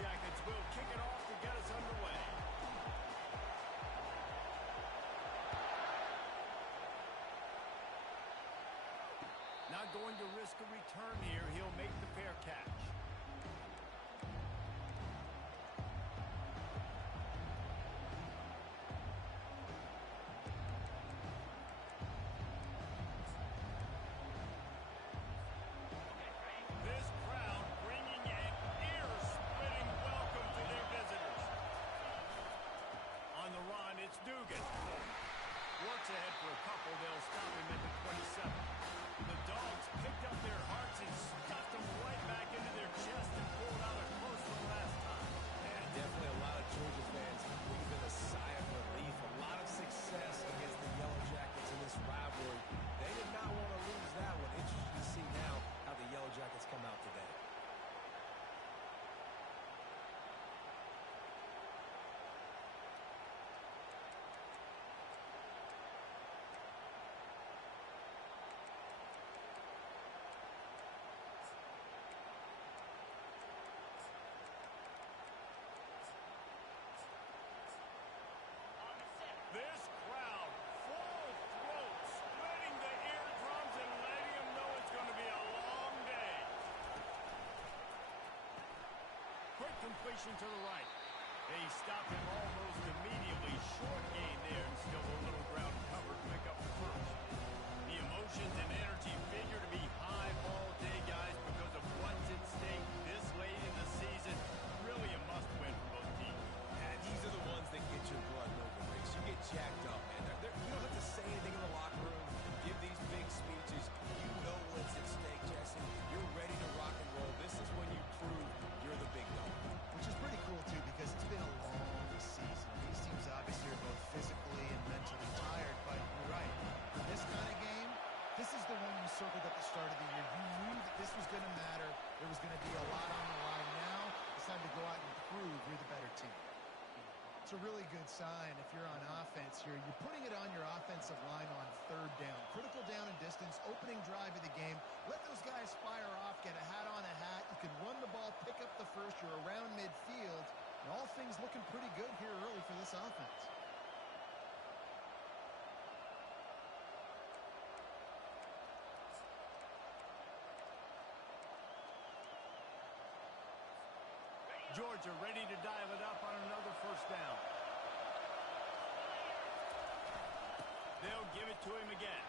Jackets will kick it off to get us underway. Not going to risk a return here. He'll make the fair catch. This crowd bringing an ear-splitting welcome to their visitors. On the run, it's Dugan. Works ahead for a couple. They'll stop him at the 27. The Dogs picked up their hearts and stuffed them right back into their chest and pulled out a close one last time. Yeah, definitely a lot of Georgia fans breathing a sigh of relief. A lot of success against the Yellow Jackets in this rivalry. They did not want to lose that one. Interesting to see now how the Yellow Jackets come out today. This crowd, full throat, splitting the eardrums and letting them know it's going to be a long day. Quick completion to the right. They stopped him almost immediately. Short gain there and still a little ground cover to pick up the first. The emotions and energy figure to be high all day, guys, because of what's at stake this late in the season. Really a must-win for both teams. And these are the ones that get your blood moving, Riggs. You get jacked up, man. You don't have to say anything in the locker room, give these big speeches. You know what's at stake, Jesse. You're ready to rock and roll. This is when you prove you're the big dog. Which is pretty cool, too, because it's been a long season. These teams obviously are both physically and mentally tired, but you're right. For this kind of game, this is the one you circled at the start of the year. You knew that this was going to matter. There was going to be a lot on the line. Now it's time to go out and prove you're the better team. It's a really good sign if you're on offense here. You're putting it on your offensive line on third down. Critical down and distance, opening drive of the game. Let those guys fire off, get a hat on a hat. You can run the ball, pick up the first. You're around midfield. And all things looking pretty good here early for this offense. Georgia ready to dial it up on another first down. They'll give it to him again.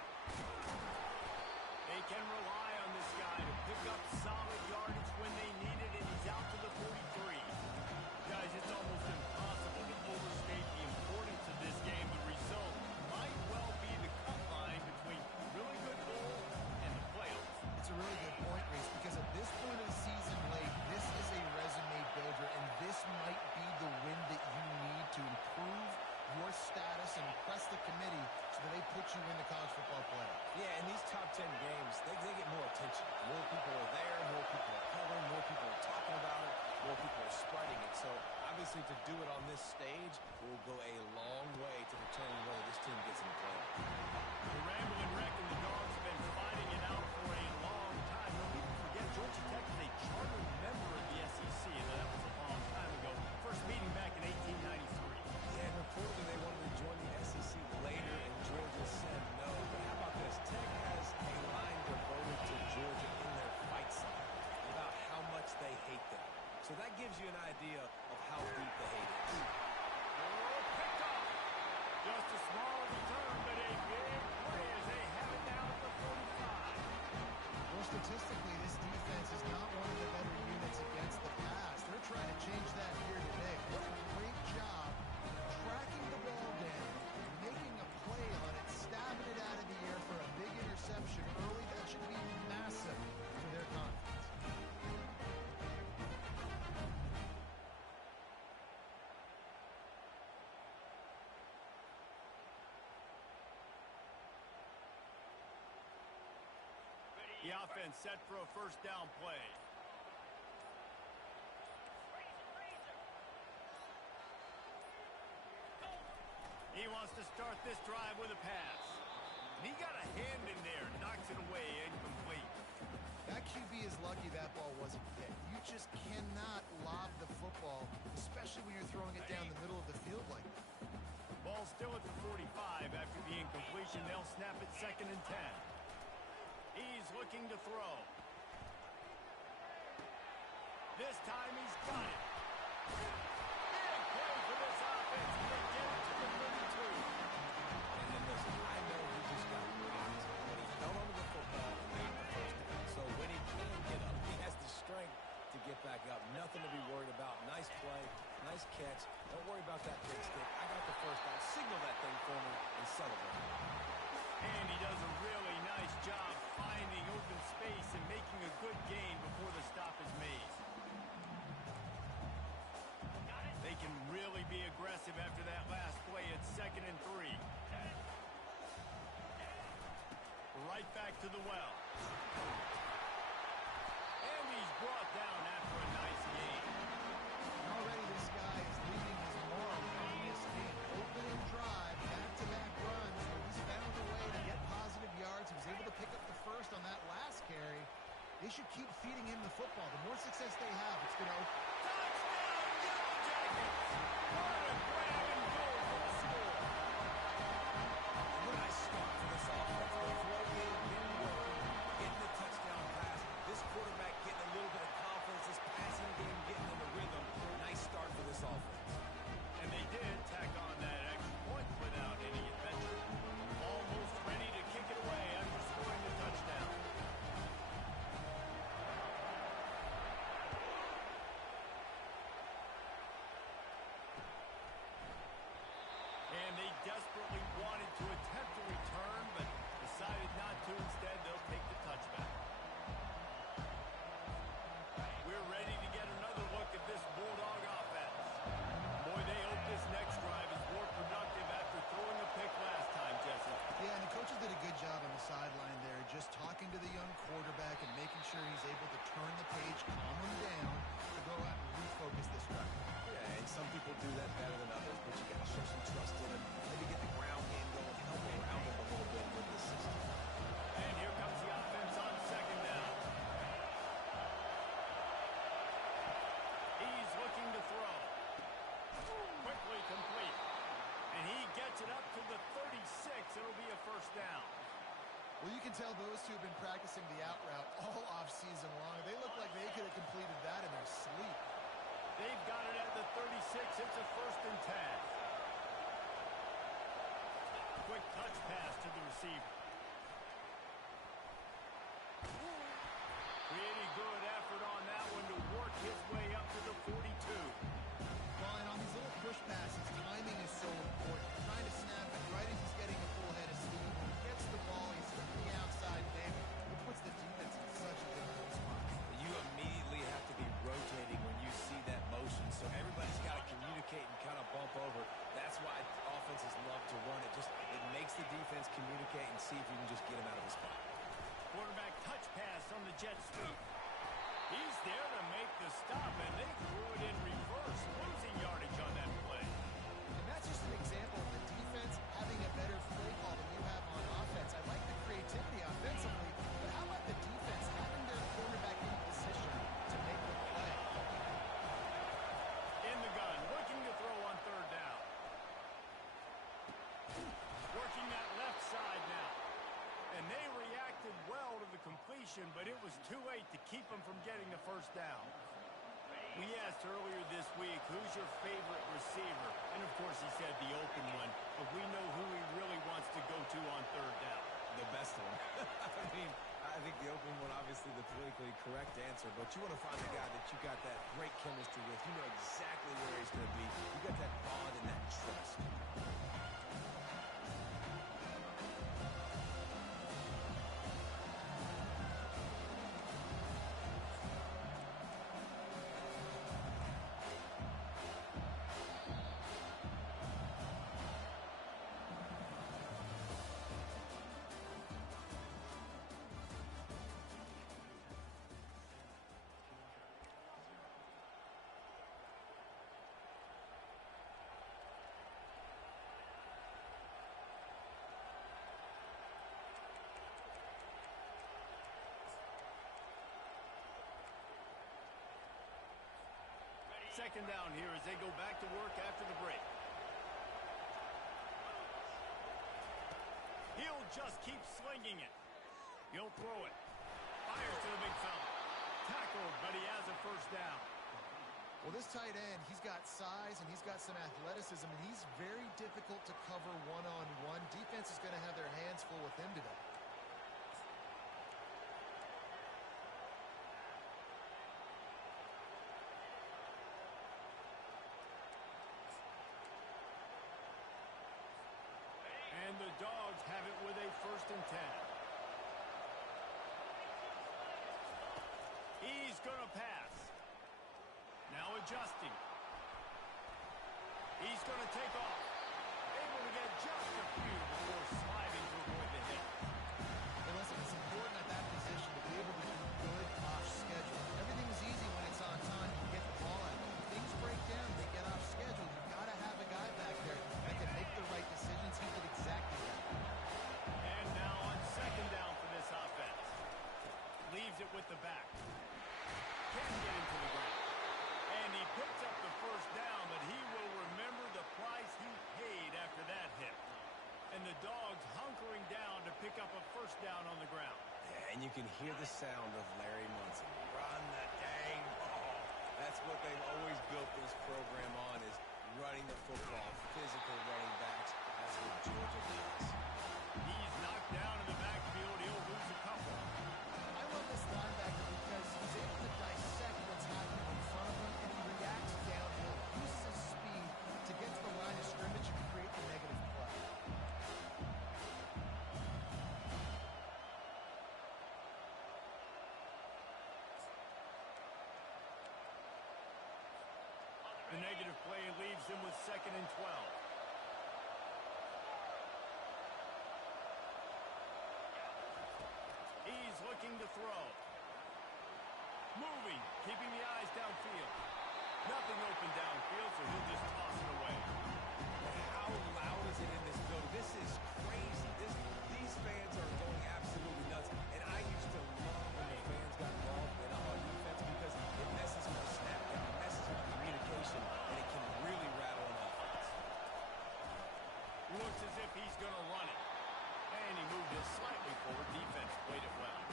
They can rely on this guy to pick up solid yardage when they need it, and he's out to the 43. Guys, it's almost impossible to overstate the importance of this game. The result might well be the cut line between really good ball and the playoffs. It's a really good point, Reese, because at this point of the season late, this is a resume builder, and this might be the win that you need to improve your status and impress the committee so that they put you in the college football playoff. Yeah, in these top 10 games, they get more attention. More people are there, more people are covering, more people are talking about it, more people are spreading it. So, obviously, to do it on this stage will go a long way to determine whether this team gets in the playoffs. The Ramblin' Wreck and the Dogs have been fighting it out for a long time. No people forget Georgia Tech is a chartered member of the SEC, and that was a long time ago. First meeting back in 1893. Yeah, and reportedly they wanted to join the SEC later, and Georgia said no. But how about this? Tech has a line devoted to Georgia in their fight song about how much they hate them. So that gives you an idea of how deep the hate is. Oh, picked off. Just a small return, but a big play as they have it down at the 45. Well, statistically, this defense is not one of the better units against the pass. They're trying to change that here today. What a great job tracking the ball down, making a play on it, stabbing it out of the air for a big interception early. That should be massive for their confidence. The offense set for a first down play. He wants to start this drive with a pass. And he got a hand in there, knocks it away, incomplete. That QB is lucky that ball wasn't hit. You just cannot lob the football, especially when you're throwing it down the middle of the field like that. Ball still at the 45 after the incompletion. They'll snap it 2nd and 10. He's looking to throw. This time he's got it. Big play for this offense. They get it to the 32. And then listen, I know he just got rocked when he fell onto the football and got the first down. So when he can get up, he has the strength to get back up. Nothing to be worried about. Nice play, nice catch. Don't worry about that big stick. I got the first down. Signal that thing for me and celebrate. And he does a really nice job finding open space and making a good gain before the stop is made. They can really be aggressive after that last play at 2nd and 3. Right back to the well. And he's brought down after a nice gain. Already this guy is leaving his mark on this game. Opening drive, back-to-back runs where he's found a way to get positive yards. He was able to pick up the first on that last carry. They should keep feeding him the football. The more success they have, it's going to open. Touchdown, Yellow Jackets! What a grab and go for the score. What a nice start for this offense. The throw game getting working, getting the touchdown pass. This quarterback getting a little bit of confidence. This passing game getting in the rhythm. Nice start for this offense. And they did tack on that extra point without any adventure. Almost ready to kick it away after scoring the touchdown. And they desperately wanted to attempt a return, but decided not to. Instead, they'll take the touchback. We're ready to get another look at this Bulldog offense. Boy, they hope this next drive is more productive after throwing a pick last time, Jesse. Yeah, and the coaches did a good job on the sideline there, just talking to the young quarterback and making sure he's able to turn the page, calm him down, to go out and refocus this drive. Yeah, and some people do that better than others, but you got to show some trust in him. Maybe get the ground game going, help around him a little bit with the system. And here comes the offense on 2nd down. He's looking to throw. Quickly complete. And he gets it up to the 36. It'll be a first down. Well, you can tell those two have been practicing the out route all offseason long. They look like they could have completed that in their sleep. They've got it at the 36. It's a 1st and 10. Quick touch pass to the receiver. Pretty good effort on that one to work his way up to the 42. Well, and on these little push passes, timing is so important. Trying to snap it right as he's getting a full head of steam. When he gets the ball, he's hitting the outside there. It puts the defense in such a difficult spot. You immediately have to be rotating when you see that motion, so everybody's got to communicate and kind of bump over. That's why offenses love to run it. It makes the defense communicate and see if you can just get him out of his spot. Quarterback touch pass on the jet sweep. He's there to make the stop, and they threw it in reverse, losing yardage on that play. And that's just an example of the defense having a better play call than you have on offense. I like the creativity offensively, but how about the defense having their quarterback in position to make the play? In the gun, looking to throw on 3rd down. Working that left side now. And they reacted well to the completion, but it was too late to keep them from getting the first down. We asked earlier this week, who's your favorite receiver? And, of course, he said the open one, but we know who he really wants to go to on 3rd down. The best one. I think the open one, obviously the politically correct answer, but you want to find a guy that you got that great chemistry with. You know exactly where he's going to be. You got that bond and that trust. Second down here as they go back to work after the break. He'll just keep slinging it. He'll throw it. Fires to the big fella. Tackled, but he has a first down. Well, this tight end, he's got size and he's got some athleticism, and he's very difficult to cover one-on-one. Defense is going to have their hands full with him today. And the Dogs have it with a 1st and 10. He's going to pass. Now adjusting. He's going to take off. Able to get just a few before sliding to avoid the hit. Well, listen, it's important at that position to be able to do good off schedule. Everything is easy when it's on time. You get the ball out. When things break down, they get off schedule. You've got to have a guy back there that can make the right decisions. He did exactly that. And now on 2nd down for this offense. Leaves it with the back. Can't get him to the ground. And he picks up the first down, but he will remember the price he paid after that hit. And the Dogs hunkering down to pick up a first down on the ground. Yeah, and you can hear the sound of Larry Munson. Run the dang ball. That's what they've always built this program on, is running the football, physical running backs. That's what Georgia does. He's knocked down in the backfield. He'll lose a couple. I love this linebacker because he's able to dissect what's happening in front of him, and he reacts downhill, uses his speed to get to the line of scrimmage and create the negative play. The negative play leaves him with 2nd and 12. He's looking to throw. Moving, keeping the eyes downfield. Nothing open downfield, so he'll just toss it away. How loud is it in this building? This is crazy. These fans are going absolutely nuts. And I used to love when the fans got involved in our defense because it messes with the snap count, it messes with the communication, and it can really rattle an offense. Looks as if he's going to run it. And he moved it slightly forward. Defense played it well.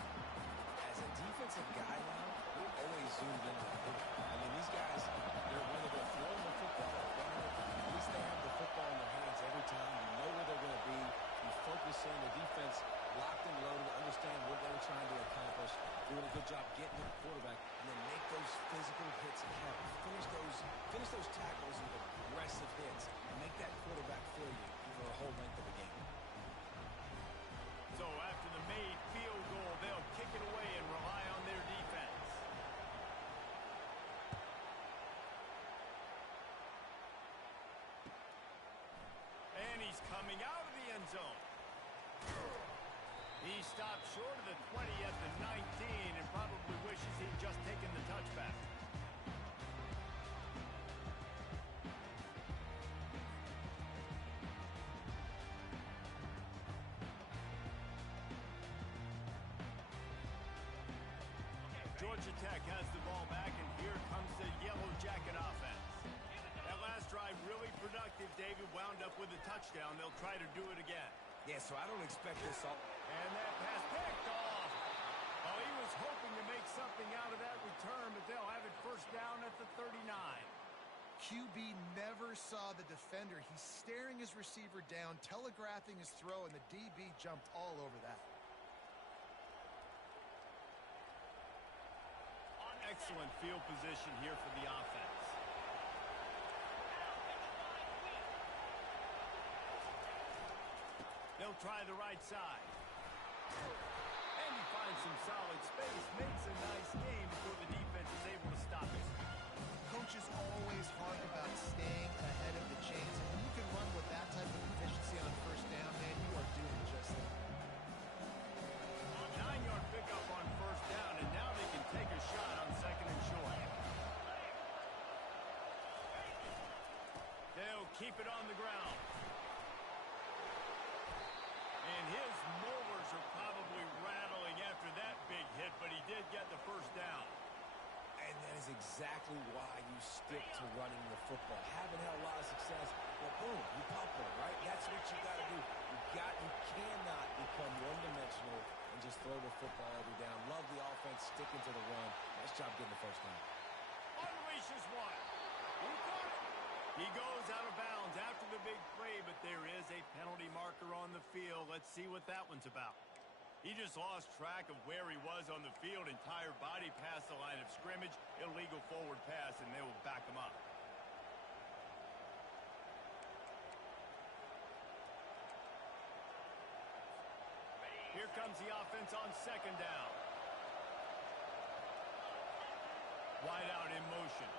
As a defensive guy now, we're always zoomed in on the football. I mean, these guys, whether they're throwing the football or running it, at least they have the football in their hands every time. You know where they're going to be. You focus in. The defense locked and loaded, understand what they're trying to accomplish, doing a good job getting to the quarterback, and then make those physical hits count. Finish those tackles with aggressive hits, and make that quarterback feel you for a whole length of the game. So after the made field goal, they'll kick it away and rely on their defense. And he's coming out of the end zone. He stopped short of the 20 at the 19 and probably wishes he'd just taken the touchback. Georgia Tech has the ball back, and here comes the Yellow Jacket offense. That last drive really productive. David wound up with a touchdown. They'll try to do it again. Yeah, so I don't expect this all. And that pass picked off. Oh, he was hoping to make something out of that return, but they'll have it first down at the 39. QB never saw the defender. He's staring his receiver down, telegraphing his throw, and the DB jumped all over that. Excellent field position here for the offense. They'll try the right side. And he finds some solid space, makes a nice game before the defense is able to stop it. Coach is always hard about staying ahead of the chains. And when you can run with that type of efficiency on first down, man, you are doing just that. 9-yard pickup on first down, and now they can take a shot on 2nd and short. They'll keep it on the ground. And his molars are probably rattling after that big hit, but he did get the first down. And that is exactly why you stick to running the football. Haven't had a lot of success, but boom, you pop one, right? That's what you got to do. You cannot become one-dimensional and just throw the football every down. Love the offense, sticking to the run. Nice job getting the first down. Unleashes one. He got it. He goes out of bounds after the big play, but there is a penalty marker on the field. Let's see what that one's about. He just lost track of where he was on the field. Entire body past the line of scrimmage. Illegal forward pass, and they will back him up. Here comes the offense on second down. Wide out in motion.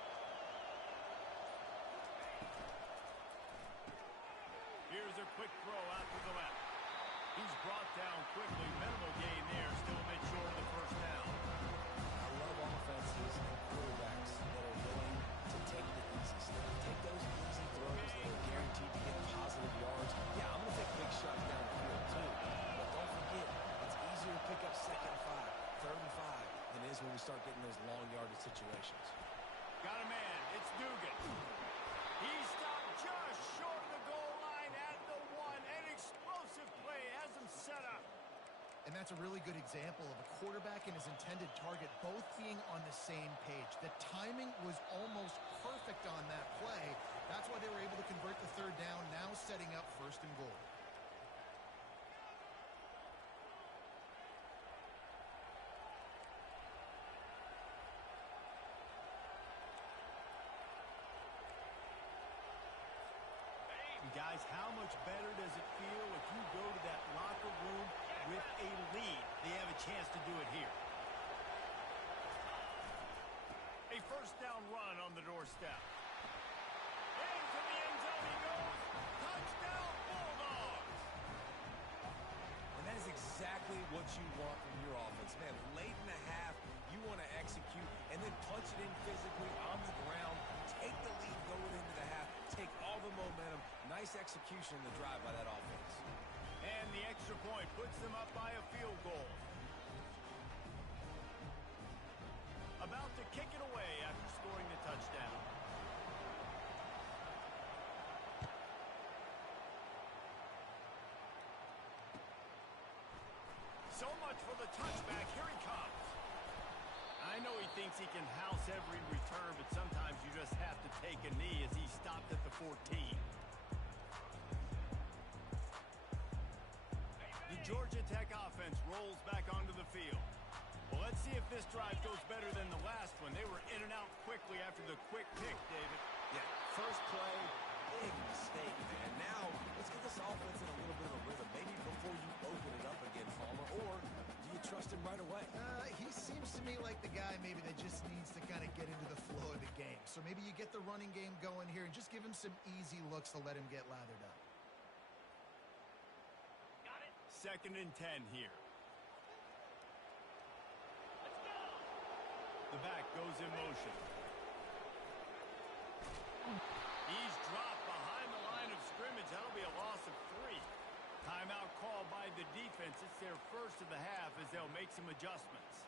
Here's a quick throw out to the left. He's brought down quickly. Minimal gain there. Still a bit short of the first down. I love offenses and quarterbacks that are willing to take the easy stuff. Take those easy throws that are guaranteed to get positive yards. Yeah, I'm going to take big shots down the field too. But don't forget, it's easier to pick up 2nd and 5, 3rd and 5 than it is when we start getting those long yardage situations. Got a man. It's Dugan. He stopped just short of the goal line at the 1. An explosive play has him set up. And that's a really good example of a quarterback and his intended target both being on the same page. The timing was almost perfect on that play. That's why they were able to convert the 3rd down, now setting up 1st and goal. Guys, how much better does it feel if you go to that locker room with a lead? They have a chance to do it here. A 1st down run on the doorstep. Into the end zone he goes. Touchdown, Bulldogs. And that is exactly what you want from your offense. Man, late in the half, you want to execute and then punch it in physically on the ground. Take the lead going into the half. Take all the momentum. Nice execution in the drive by that offense. And the extra point puts them up by a field goal. About to kick it away after scoring the touchdown. So much for the touchback. Here he comes. I know he thinks he can house every return, but sometimes you just have to take a knee as he stopped at the 14. The Georgia Tech offense rolls back onto the field. Well, let's see if this drive goes better than the last one. They were in and out quickly after the quick pick, David. Yeah, first play, big mistake, man. Now, let's get this offense in a little bit of a rhythm. Maybe before you open it up again, Palmer, or do you trust him right away? He seems to me like the guy maybe that just needs to kind of get into the flow of the game. So maybe you get the running game going here and just give him some easy looks to let him get lathered up. 2nd and 10 here. The back goes in motion. He's dropped behind the line of scrimmage. That'll be a loss of 3. Timeout called by the defense. It's their first of the half as they'll make some adjustments.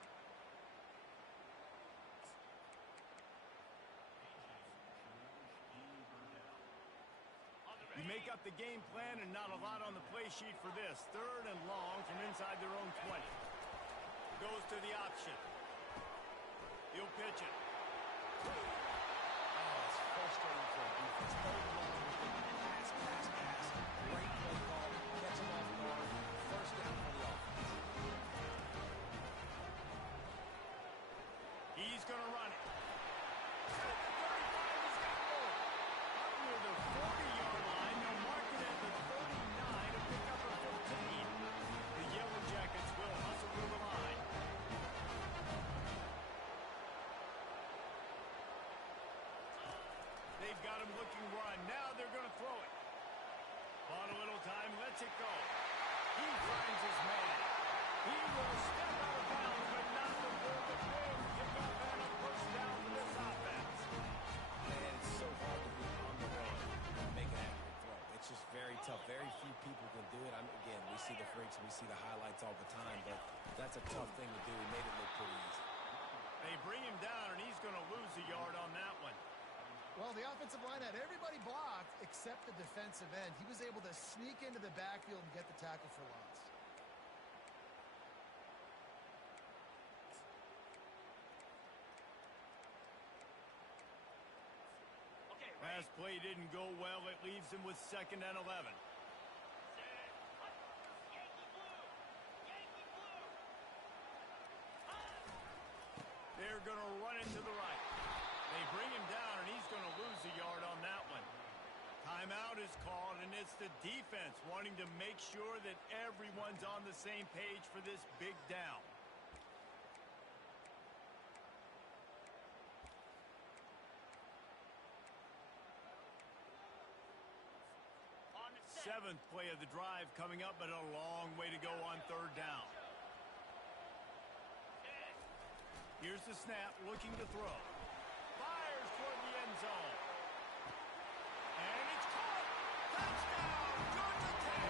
You make up the game plan and not a lot on the play sheet for this. 3rd and long from inside their own 20. Goes to the option. He'll pitch it. Oh, it's frustrating for a defense. 3rd and long. Pass. Great play call. Catch him off guard. 1st down for the offense. He's going to run it. At the 35, he's got more. Up near the 40-yard line. They'll mark it at the 39 to pick up a 15. The Yellow Jackets will hustle to the line. They've got him looking run. Now they're going to throw it. Bought a little time, lets it go. He finds his man. He will step out of bounds, but not before the big kickoff and a first down for this offense. Man, it's so hard to be on the run and make an accurate throw. It's just very tough. Very few people can do it. Again, we see the freaks and we see the highlights all the time, but that's a tough thing to do. He made it look pretty easy. They bring him down, and he's going to lose a yard on that one. Well, the offensive line had everybody blocked except the defensive end. He was able to sneak into the backfield and get the tackle for loss. Pass play didn't go well. It leaves him with 2nd and 11. They're going to run into the right. They bring him down, and he's going to lose a yard on that one. Timeout is called, and it's the defense wanting to make sure that everyone's on the same page for this big down. Seventh play of the drive coming up, but a long way to go on 3rd down. Here's the snap, looking to throw. Fires toward the end zone. And it's caught. Touchdown, Georgia Tech.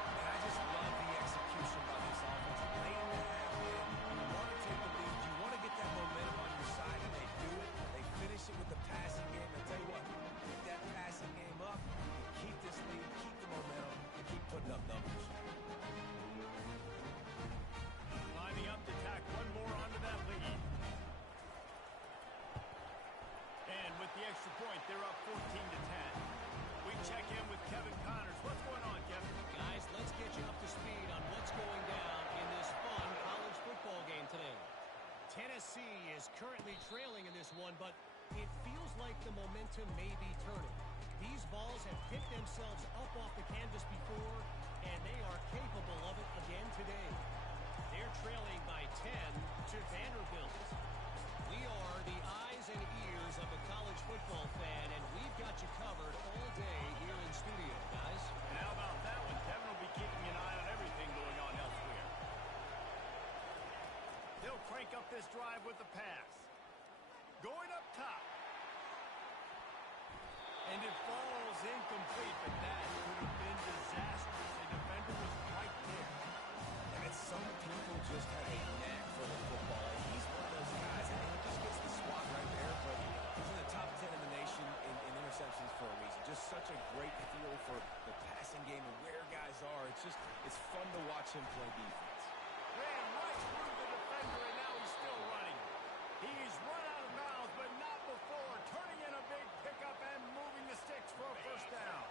And I just love the execution by this offense. Late in the half, man. You want to take the lead. You want to get that momentum on your side, and they do it. They finish it with the passing game. I tell you what, get that passing game up, keep this lead, keep the momentum, and keep putting up numbers. Lining up to tack one more onto that lead. And with the extra point, they're up 14-10. We check in with Kevin Connors. What's going on, Kevin? Guys, let's get you up to speed on what's going down in this fun college football game today. Tennessee is currently trailing in this one, but it feels like the momentum may be turning. These balls have picked themselves up off the canvas before, and they are capable of it again today. They're trailing by 10 to Vanderbilt. We are the eyes and ears of the college football fan, and we've got you covered all day here in studio, guys. And how about that one? Kevin will be keeping an eye on everything going on elsewhere. They'll crank up this drive with the pass. Going up top. And it falls incomplete, but that could have been disastrous. The defender was right there. And some people just have a knack for the football. And he's one of those guys, and he just gets the swat right there. But he's in the top 10 in the nation in interceptions for a reason. Just such a great feel for the passing game and where guys are. It's fun to watch him play defense. Ran right through the defender, and now he's still running. He's run out of bounds, but not before. Turning in a big pickup and moving the sticks for a 1st down.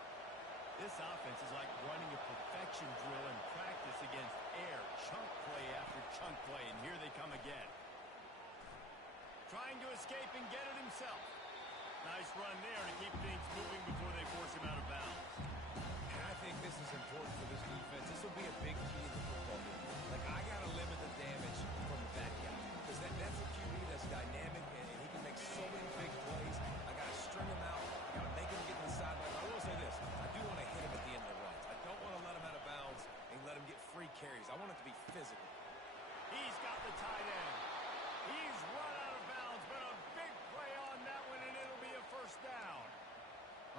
This offense is like running a perfection drill in practice against air. Chunk play after chunk play, and here they come again. Trying to escape and get it himself. Nice run there to keep things moving before they force him out of bounds. And I think this is important for this defense. This will be a big key in the football game. Like, I got to limit the damage from that guy. Because that's a QB that's dynamic, and he can make so many big plays. I got to string him out. I got to make him get to the sideline. I will say this. I do want to hit him at the end of the runs. I don't want to let him out of bounds and let him get free carries. I want it to be physical. He's got the tight end. He's run out of bounds, but a big play on that one, and it'll be a 1st down.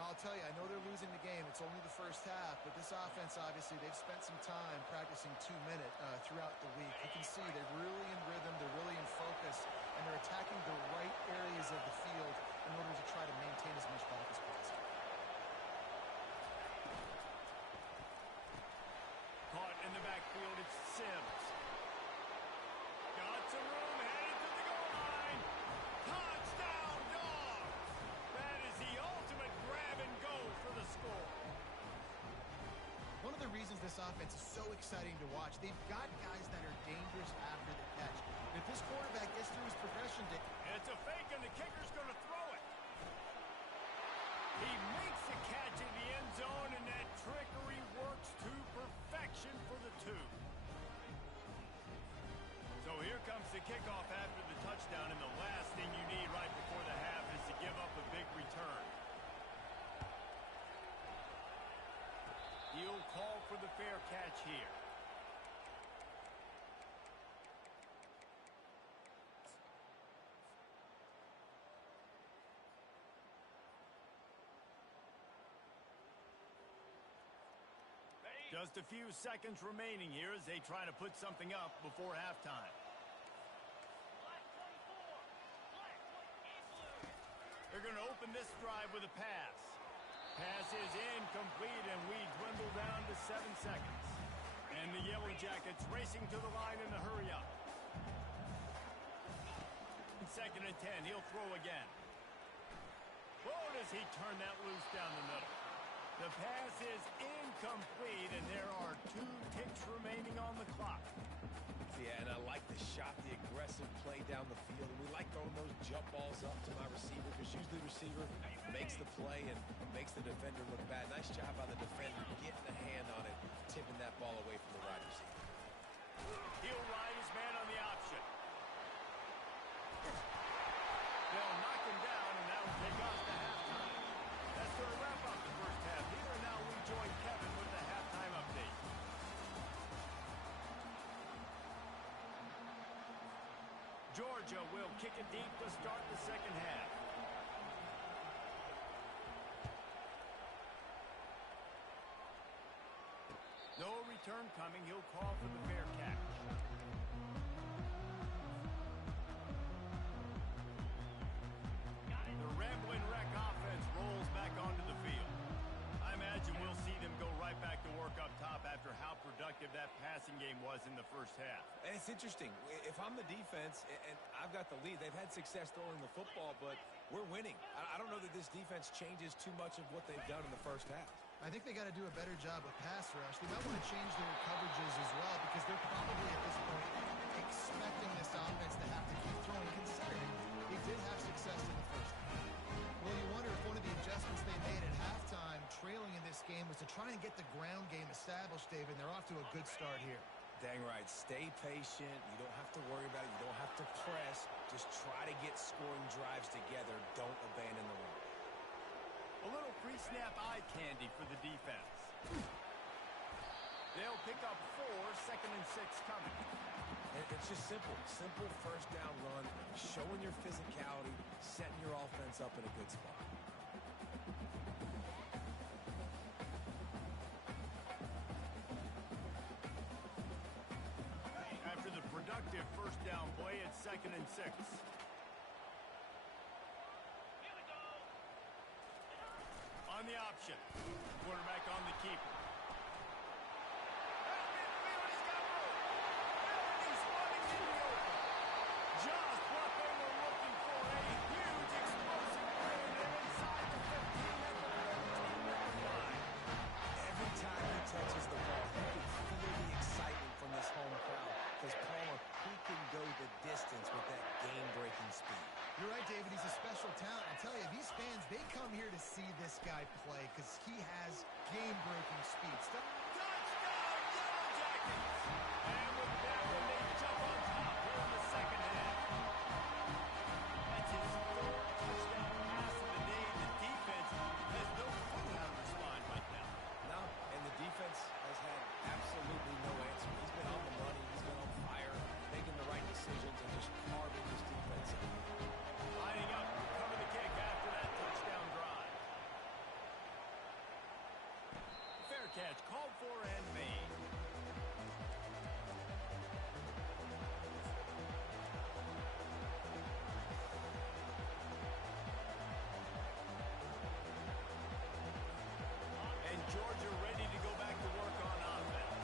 I'll tell you, I know they're losing the game. It's only the 1st half, but this offense, obviously, they've spent some time practicing 2-minute throughout the week. You can see they're really in rhythm, they're really in focus, and they're attacking the right areas of the field in order to try to maintain as much back as possible. Caught in the backfield, it's Sims. Got some room, headed to the goal line. Touchdown, Dogs! That is the ultimate grab and go for the score. One of the reasons this offense is so exciting to watch, they've got guys that are dangerous after the catch. If this quarterback gets through his progression, It's a fake, and the kicker's going to throw it. He makes the catch in the end zone, and that trickery works to perfection for the 2. So here comes the kickoff after the touchdown, and the last thing you need right before the half is to give up a big return. He'll call for the fair catch here. Just a few seconds remaining here as they try to put something up before halftime. this drive with a pass. Pass is incomplete, and we dwindle down to 7 seconds. And the Yellow Jackets racing to the line in the hurry-up. 2nd and 10, he'll throw again. Oh, does he turn that loose down the middle? The pass is incomplete, and there are 2 ticks remaining on the clock. Yeah, and I like the shot, the aggressive play down the field. We like throwing those jump balls up to my receiver because usually the receiver makes the play and makes the defender look bad. Nice job by the defender getting a hand on it, tipping that ball away from the wide receiver. He'll ride his man on the option. They'll knock him down, and that will take us to halftime. That's going to wrap up the first half here, and now we join Kevin with the halftime update. Georgia will kick it deep to start the second half. No return coming. He'll call for the fair catch. The Ramblin Wreck offense rolls back onto the field. I imagine we'll see them go right back to work up top after how productive that passing game was in the first half. And it's interesting. If I'm the defense and I've got the lead, they've had success throwing the football, but we're winning. I don't know that this defense changes too much of what they've done in the first half. I think they got to do a better job with pass rush. They might want to change their coverages as well because they're probably at this point expecting this offense to have to keep throwing, considering they did have success in the first half. Well, you wonder if one of the adjustments they made at halftime, trailing in this game, was to try and get the ground game established, David. They're off to a good start here. Dang right. Stay patient. You don't have to worry about it. You don't have to press. Just try to get scoring drives together. Don't abandon the run. A little pre-snap eye candy for the defense. They'll pick up 4, 2nd and 6 coming. And it's just simple. Simple first down run, showing your physicality, setting your offense up in a good spot. After the productive first down play, it's 2nd and 6. On the option. Quarterback on the keeper. He's got room. He's running in the open. Just what they were looking for. A huge explosive play. They're inside the 15 at the 13-yard line. Every time he touches the ball, you can feel the excitement from this home crowd because, Paul, he can go the distance with that game-breaking speed. You're right, David. He's a special talent. I'll tell you, these fans, they come here to see this guy play because he has game-breaking speed. Touchdown, Yellow Jackets! And with that one, they jump on top here in the second half. That's his 4th touchdown pass of the day. The defense has no clue how to respond right now. No, and the defense has had absolutely no answer. He's been on the money. He's been on fire, making the right decisions, and just carving this defense up. Lining up to cover the kick after that touchdown drive. Fair catch called for and made. And Georgia ready to go back to work on offense.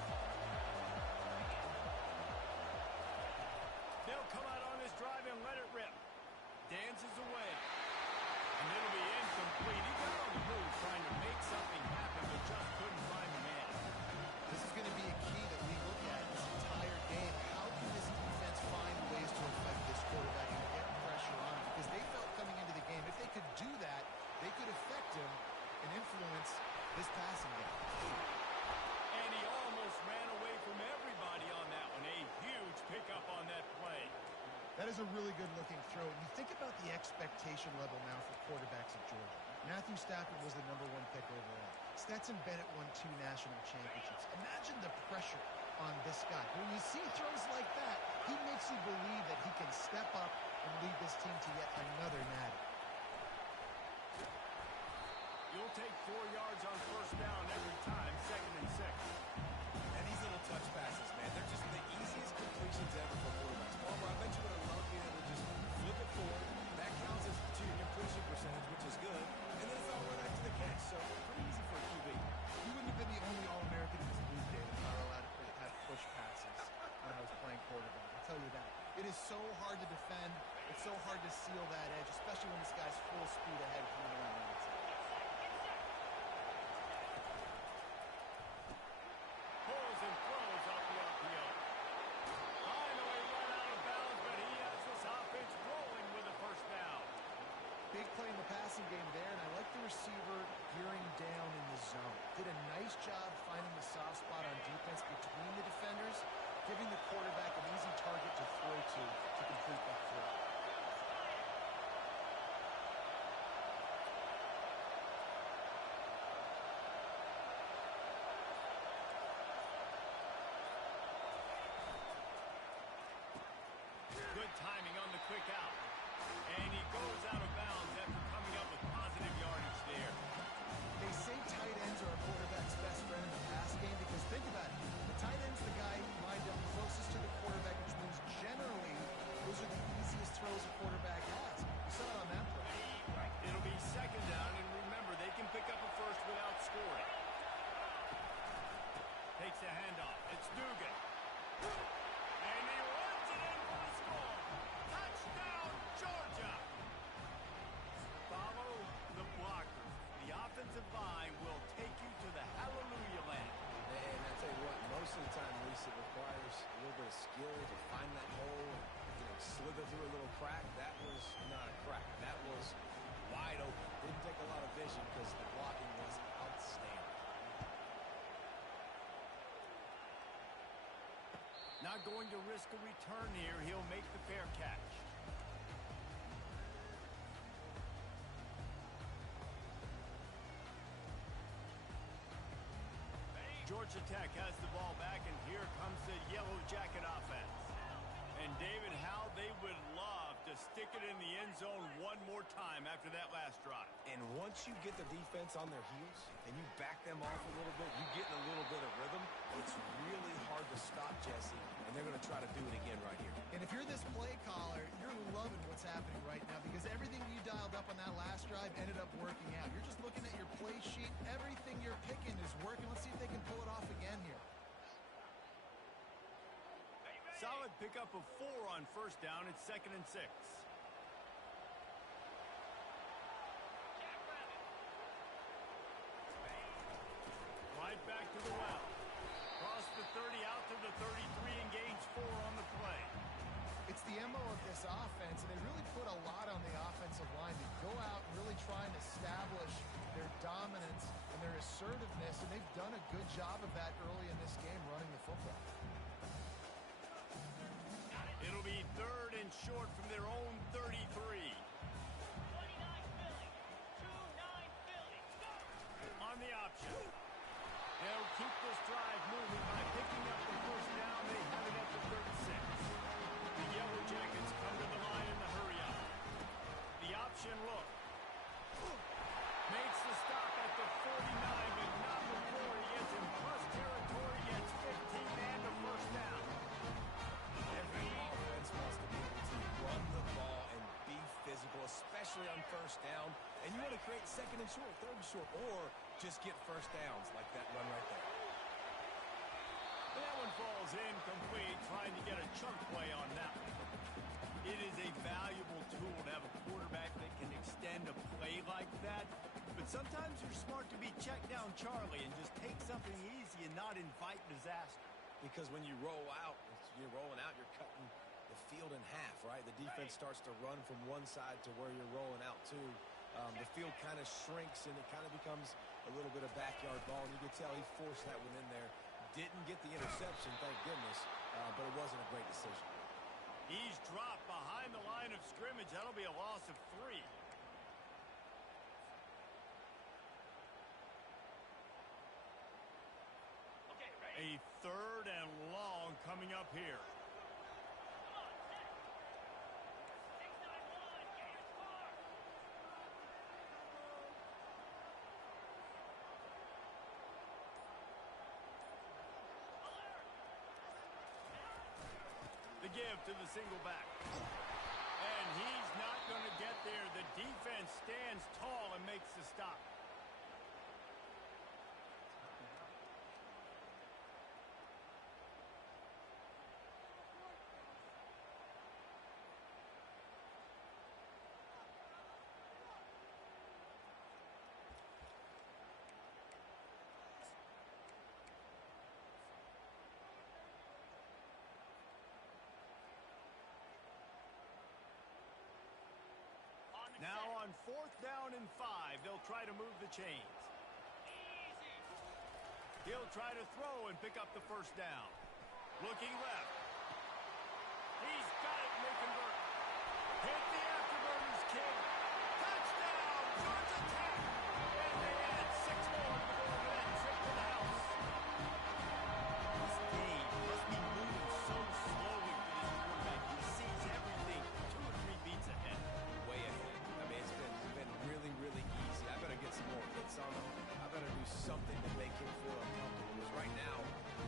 They'll come out on this drive and let it rip. Dances away. And it'll be incomplete. He got on the move trying to make something happen, but just couldn't find the man. This is going to be a key that we look at this entire game. How can this defense find ways to affect this quarterback and get pressure on him? Because they felt coming into the game, if they could do that, they could affect him and influence this passing game. And he almost ran away from everybody on that one. A huge pickup on that play. That is a really good-looking throw. And you think about the expectation level now for quarterbacks at Georgia. Matthew Stafford was the #1 pick overall. Stetson Bennett won 2 national championships. Imagine the pressure on this guy. When you see throws like that, he makes you believe that he can step up and lead this team to yet another natty. You'll take 4 yards on first down every time, 2nd and 6. And these little touch passes, man, they're just the easiest completions ever for quarterbacks. Palmer, I bet you would have loved being able to just flip it forward. That counts us to your completion percentage, which is good. And then it's all right after the catch, so pretty easy for a QB. You wouldn't have been the only All-American in this league, David, if I were allowed to have push passes when I was playing quarterback. I'll tell you that. It is so hard to defend. It's so hard to seal that edge, especially when this guy's full speed ahead coming around the outside. Pulls and throws off the RPO. Finally run out of bounds, but he has this offense rolling with a first down. Big play in the passing game there, and I like the receiver gearing down in the zone. Did a nice job finding the soft spot on defense between the defenders, giving the quarterback an easy target to throw to complete that throw. Good timing on the quick out. And he goes out of bounds after coming up with positive yardage there. They say tight ends are a quarterback's best friend in the pass game because think about it. The tight end's the guy lined up closest to the quarterback, which means generally those are the easiest throws a quarterback has. You saw it on that play. It'll be second down, and remember, they can pick up a first without scoring. Takes a handoff. It's Dugan. And he runs it in for the score. Touchdown, Georgia. Follow the blockers. The offensive line will take you to the hallelujah land. And I tell you what, most of the time, Reese, it requires a little bit of skill to find that hole and slither through a little crack. That was not a crack. That was wide open. Didn't take a lot of vision because the blocking was outstanding. Not going to risk a return here. He'll make the fair catch. Georgia Tech has the ball back, and here comes the Yellow Jacket offense. And David, how they would love to stick it in the end zone one more time after that last drive. And once you get the defense on their heels and you back them off a little bit, you get in a little bit of rhythm, it's really hard to stop Jesse, and they're going to try to do it again right here. And if you're this play caller, you're loving what's happening right now because everything you dialed up on that last drive ended up working out. You're just looking at your play sheet. Everything you're picking is working. Let's see if they can pull it off again here. Solid pickup of 4 on first down. It's 2nd and 6. Right back to the well. Cross the 30 out to the 33 and gains 4 on the play. It's the MO of this offense, and they really put a lot on the offensive line to go out and really try and establish their dominance and their assertiveness, and they've done a good job of that early in this game running the football. It'll be 3rd and short from their own 33. On the option. They'll keep this drive moving by picking up the first down. They have it at the 36. The Yellow Jackets come to the line in the hurry-up. The option look. Makes the stop at the 49, but not before he gets in plus territory, gets 15 and a first down. Every offense wants to be able to run the ball and be physical, especially on first down. And you want to create 2nd and short, 3rd and short, or just get first downs like that run right there. That one falls incomplete, trying to get a chunk play on that one. It is a valuable tool to have a quarterback that can extend a play like that. But sometimes you're smart to be check down Charlie and just take something easy and not invite disaster. Because when you roll out, you're rolling out, you're cutting the field in half, right? The defense starts to run from one side to where you're rolling out to. The field kind of shrinks, and it kind of becomes a little bit of backyard ball. And you can tell he forced that one in there. Didn't get the interception, thank goodness, but it wasn't a great decision. He's dropped behind the line of scrimmage. That'll be a loss of 3. A 3rd and long coming up here. The give to the single back. And And he's not going to get there. The defense stands tall and makes the stop. Now on 4th down and 5, they'll try to move the chains. He'll try to throw and pick up the first down. Looking left. He's got it and they convert. Hit the afterburners kick. Touchdown! Georgia Tech! And they add 6 more to go over that trip to the house. This game must be moving so slowly for this quarterback. He sees everything 2 or 3 beats ahead. Way ahead. I mean, it's been really, really easy. I better get some more hits on him. I better do something to make him feel uncomfortable. Because right now,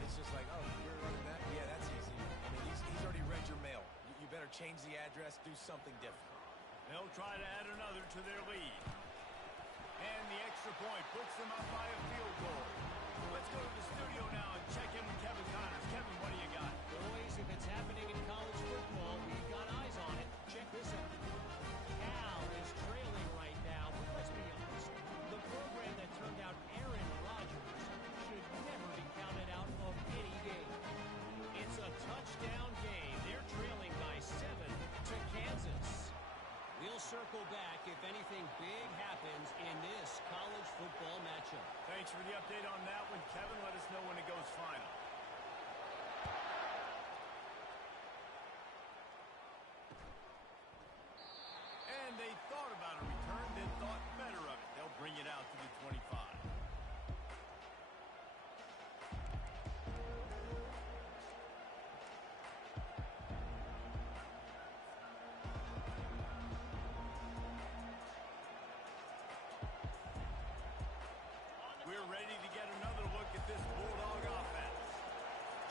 it's just like, oh, you're running that? Yeah, that's easy. I mean, he's already read your mail. You better change the address, do something different. They'll try to add another to their lead. And the extra point puts them up by a field goal. Let's go to the studio now and check in with Kevin Connors. Kevin, what do you got? Boys, if it's happening in college football, we've got eyes on it. Check this out. Cal is trailing right now, but let's be honest. The program that turned out Aaron Rodgers should never be counted out of any game. It's a touchdown game. They're trailing by 7 to Kansas. We'll circle back if anything big happens in this college football matchup. Thanks for the update on that one, Kevin. Let us know when it goes final. And they thought about a return, then thought better of it. They'll bring it out to the 25. We're ready to get another look at this Bulldog offense.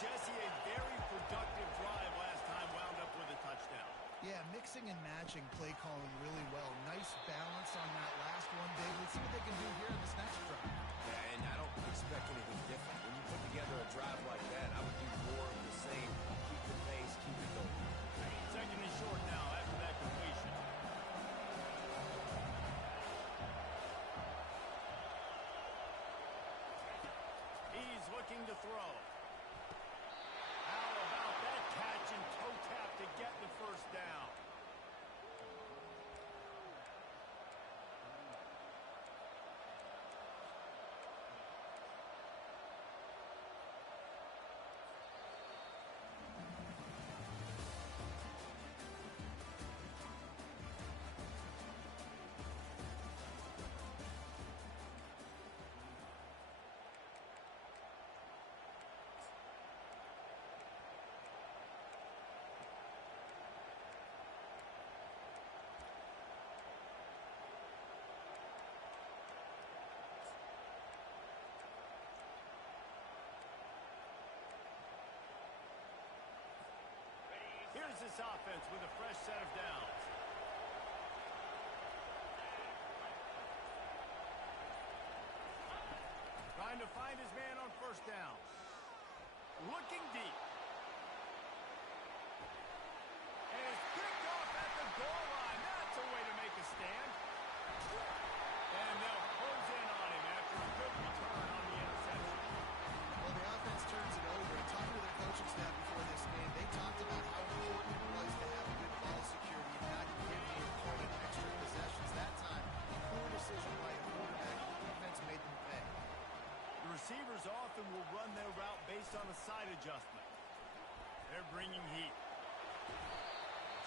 Jesse, a very productive drive last time, wound up with a touchdown. Yeah, mixing and matching play calling really well. Nice balance on that last one, Dave. Let's see what they can do here in this next drive. Yeah, and I don't expect anything different. When you put together a drive like that, I would do more of the same. Keep the pace, keep it going. 2nd and short now after that completion. He's looking to throw. How about that catch and toe tap to get the first down? Here's this offense with a fresh set of downs. Trying to find his man on 1st down. Looking deep. And it's picked off at the goal line. That's a way to make a stand. And they'll close in on him after a good return on the interception. Well, the offense turns it over. Talking to their coaching staff before this game, they talked about how important it was to have good ball security and not give the opponent extra possessions. That time, poor decision by the quarterback. The defense made them pay. The receivers often will run their route based on a side adjustment. They're bringing heat.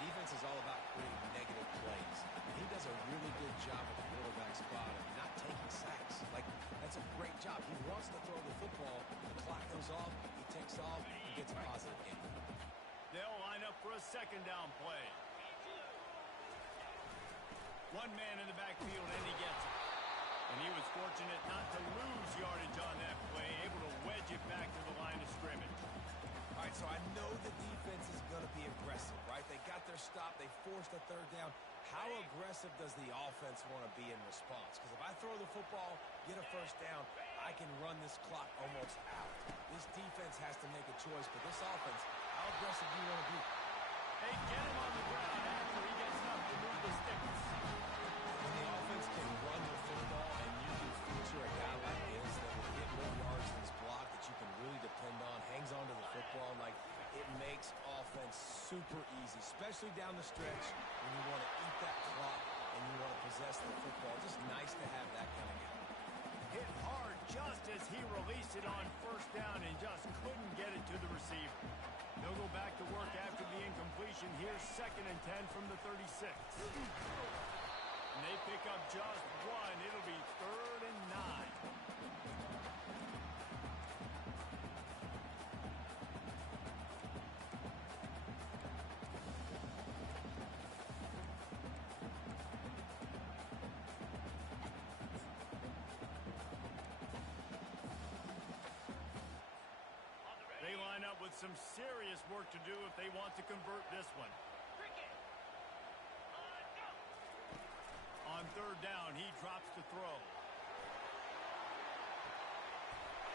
Defense is all about creating negative plays. And he does a really good job at the quarterback spot of not taking sacks. Like, that's a great job. He wants to throw the football. The clock goes off. He takes off. He gets a positive gain. They'll line up for a 2nd down play. One man in the backfield, and he gets it. And he was fortunate not to lose yardage on that play, able to wedge it back to the line of scrimmage. All right, so I know the defense is going to be aggressive, right? They got their stop. They forced a third down, how aggressive does the offense want to be in response? Because if I throw the football, get a first down, I can run this clock almost out. This defense has to make a choice, but this offense, how aggressive do you want to be? They get him on the ground after he gets up to move the sticks. When the offense can run the football and you can feature a guy like this that will get more yards than his block that you can really depend on, hangs onto the football, like it makes offense super easy, especially down the stretch when you want to eat that clock and you want to possess the football. Just nice to have that kind of guy. Hit hard just as he released it on first down and just couldn't get it to the receiver. They'll go back to work after the incompletion. Here's 2nd and 10 from the 36. And they pick up just one. It'll be 3rd and 9. They line up with some serious work to do if they want to convert this one. On 3rd down, he drops to throw.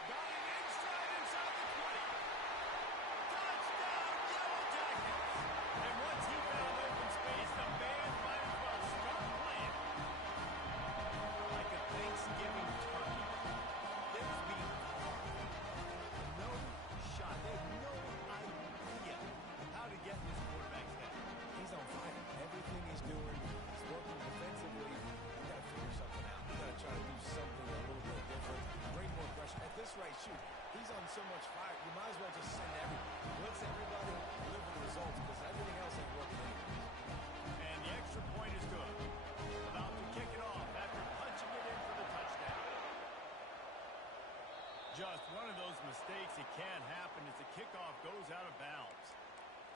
Got it in stride inside the 20. Touchdown, Yellow Jackets! And once he found open space, the band might as well start playing. Like a Thanksgiving turkey. There's been no shot. They have no idea how to get in this quarterback's head. He's on fire. Everything he's doing is working defensively. You got to figure something out. You got to try to do something a little bit different. Bring more pressure. At this rate, shoot, he's on so much fire. You might as well just send everybody. Blitz everybody, deliver the results, because everything else ain't working anymore. And the extra point is good. About to kick it off after punching it in for the touchdown. Just one of those mistakes that can't happen as the kickoff goes out of bounds.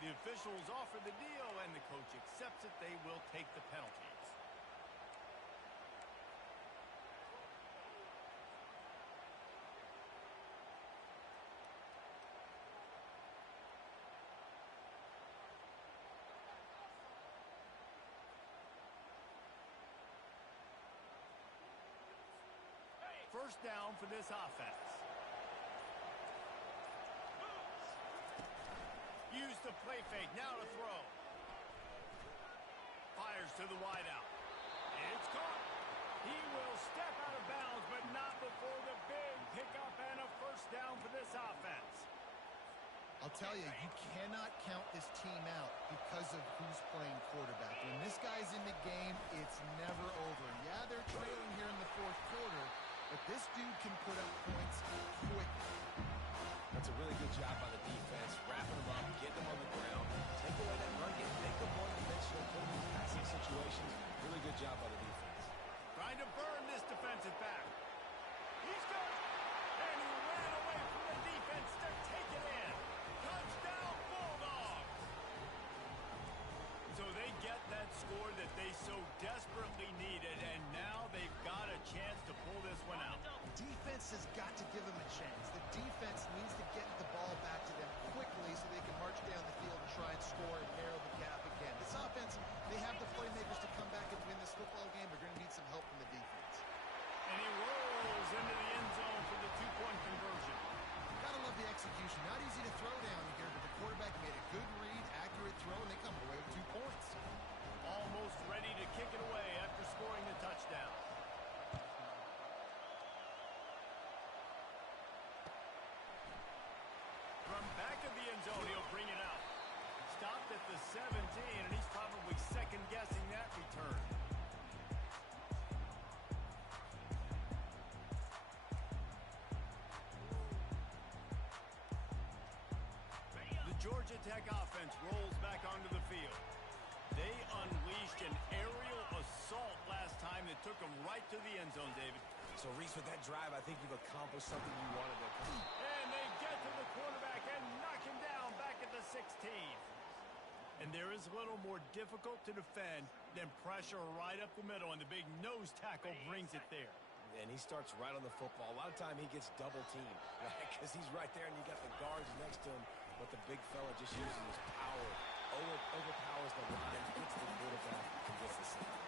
The officials offer the deal, and the coach accepts it. They will take the penalties. First down for this offense. Use the play fake, now to throw. Fires to the wideout. It's caught. He will step out of bounds, but not before the big pickup and a first down for this offense. I'll tell you, you cannot count this team out because of who's playing quarterback. When this guy's in the game, it's never over. Yeah, they're trailing here in the 4th quarter, but this dude can put up points quickly. That's a really good job by the defense, wrapping them up, getting them on the ground, take away that run game, make them one-dimensional, put them in passing situations. Really good job by the defense. Trying to burn this defensive back. He's got it. And he ran away from the defense to take it in. Touchdown, Bulldogs. So they get that score that they so desperately needed, and now they've got a chance to pull this one out. Defense has got to give them a chance. The defense needs to get the ball back to them quickly so they can march down the field and try and score and narrow the gap again. This offense, they have the playmakers to come back and win this football game. They're going to need some help from the defense. And he rolls into the end zone for the 2-point conversion. Gotta love the execution. Not easy to throw down here, but the quarterback made a good read, accurate throw, and they come away with 2 points. Almost ready to kick it away after scoring the touchdown. From back of the end zone, he'll bring it out. Stopped at the 17, and he's probably second-guessing that return. The Georgia Tech offense rolls back onto the field. They unleashed an aerial assault last time that took them right to the end zone, David. So, Reese, with that drive, I think you've accomplished something you wanted to accomplish. And they get to the quarterback and knock him down back at the 16. And there is a little more difficult to defend than pressure right up the middle, and the big nose tackle brings it there. And he starts right on the football. A lot of time he gets double-teamed, right? Because he's right there, and you got the guards next to him, but the big fella just using his power overpowers the line, gets the quarterback, and gets the sack.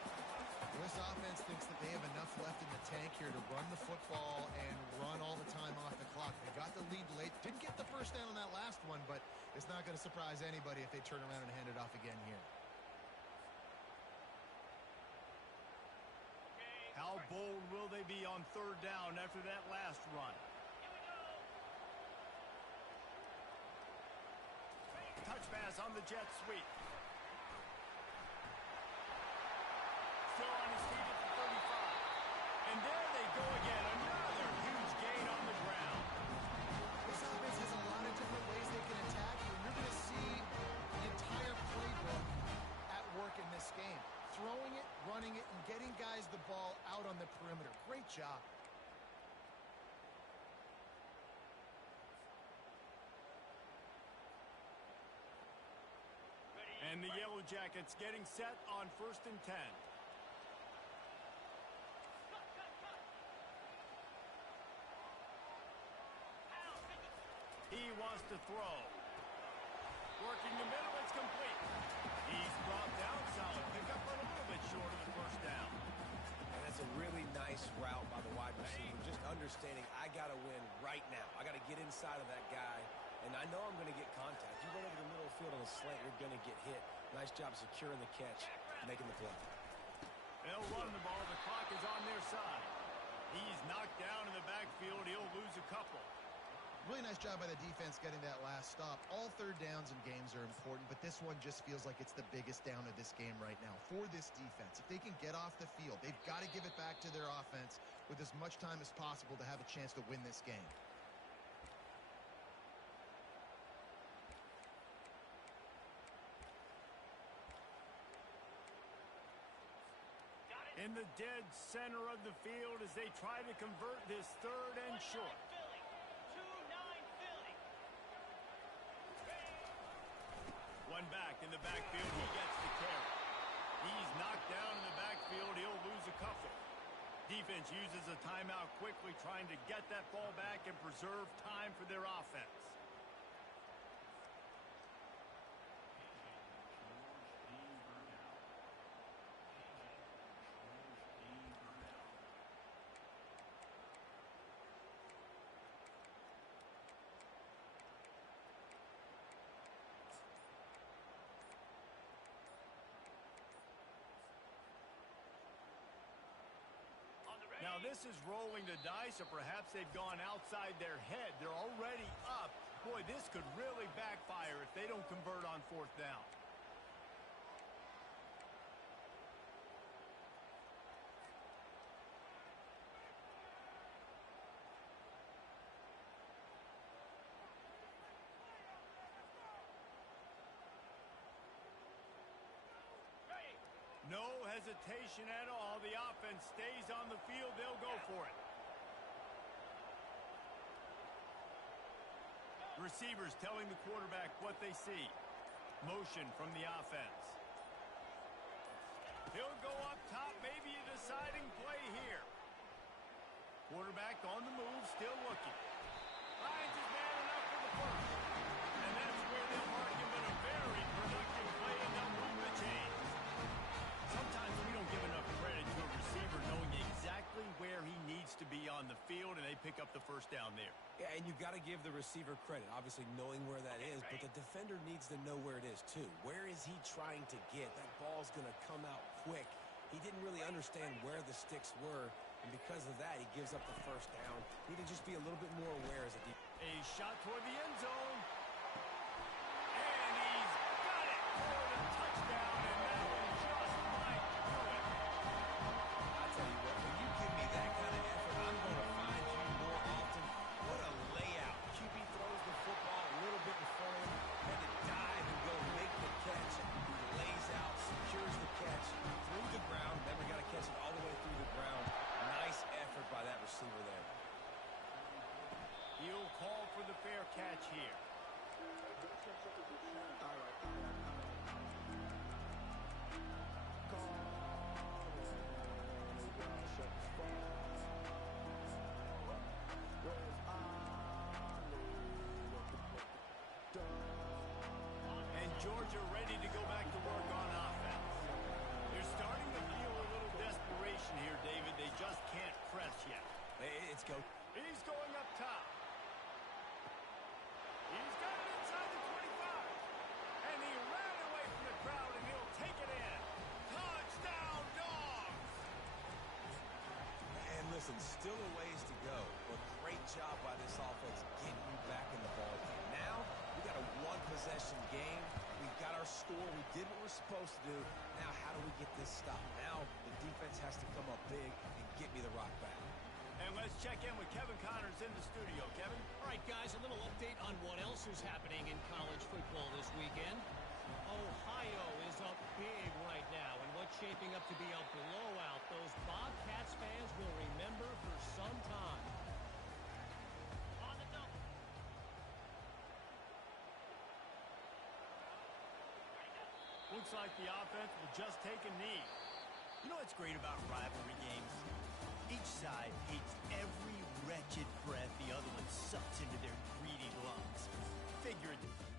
This offense thinks that they have enough left in the tank here to run the football and run all the time off the clock. They got the lead late. Didn't get the first down on that last one, but it's not going to surprise anybody if they turn around and hand it off again here. How bold will they be on third down after that last run? Touch pass on the jet sweep. Still on his feet at the 35. And there they go again. Another huge gain on the ground. This offense has a lot of different ways they can attack you, and you're going to see the entire playbook at work in this game. Throwing it, running it, and getting guys the ball out on the perimeter. Great job. And the Yellow Jackets getting set on 1st and 10. He wants to throw. Working the middle, it's complete. He's brought down solid pickup, but a little bit short of the first down. And that's a really nice route by the wide receiver. Just understanding I got to win right now. I got to get inside of that guy, and I know I'm going to get contact. You run over the middle of the field on a slant, you're going to get hit. Nice job securing the catch, making the play. They'll run the ball. The clock is on their side. He's knocked down in the backfield. He'll lose a couple. Really nice job by the defense getting that last stop. All third downs in games are important, but this one just feels like it's the biggest down of this game right now for this defense. If they can get off the field, they've got to give it back to their offense with as much time as possible to have a chance to win this game. In the dead center of the field as they try to convert this third and short. One back in the backfield, he gets the carry. He's knocked down in the backfield, he'll lose a couple. Defense uses a timeout quickly, trying to get that ball back and preserve time for their offense. Now this is rolling the dice, or perhaps they've gone outside their head. They're already up. Boy, this could really backfire if they don't convert on 4th down. No hesitation at all. The offense stays on the field. They'll go for it. Receivers telling the quarterback what they see. Motion from the offense. He'll go up top. Maybe a deciding play here. Quarterback on the move, still looking. Finds his man enough for the first. And that's where they'll mark him in a very productive play, and they'll move the chains. Sometimes we don't give enough credit to a receiver knowing exactly where he needs to be on the field, and they pick up the first down there. Yeah, and you've got to give the receiver credit, obviously knowing where that is, but the defender needs to know where it is too. Where is he trying to get? That ball's going to come out quick. He didn't really understand where the sticks were, and because of that, he gives up the first down. Need to just be a little bit more aware as a defense. A shot toward the end zone. And he's got it for the touchdown, and that one just might do it. I tell you what, when you give me that kind of effort, I'm going to find you more often. What a layout. QB throws the football a little bit in front of him, had to dive and go make the catch. He lays out, secures the catch through the ground, never got to catch it all the way through the ground. Nice effort by that receiver there. He'll call for the fair catch here. And Georgia ready to go back to work on offense. They're starting to feel a little desperation here, David. They just can't press yet. It's go. He's going up top. He's got it inside the 25. And he ran away from the crowd, and he'll take it in. Touchdown, Dogs! And listen, still a ways to go, but great job by this offense getting you back in the ball game. Now, we got a one-possession game. We got our score. We did what we're supposed to do. Now, how do we get this stopped? Now, the defense has to come up big and get me the rock back. And let's check in with Kevin Connors in the studio. Kevin? All right, guys, a little update on what else is happening in college football this weekend. Ohio is up big right now in what's shaping up to be a blowout those Bobcats fans will remember for some time. On the double. Looks like the offense will just take a knee. You know what's great about rivalry games? Each side hates every wretched breath the other one sucks into their greedy lungs. Figuratively.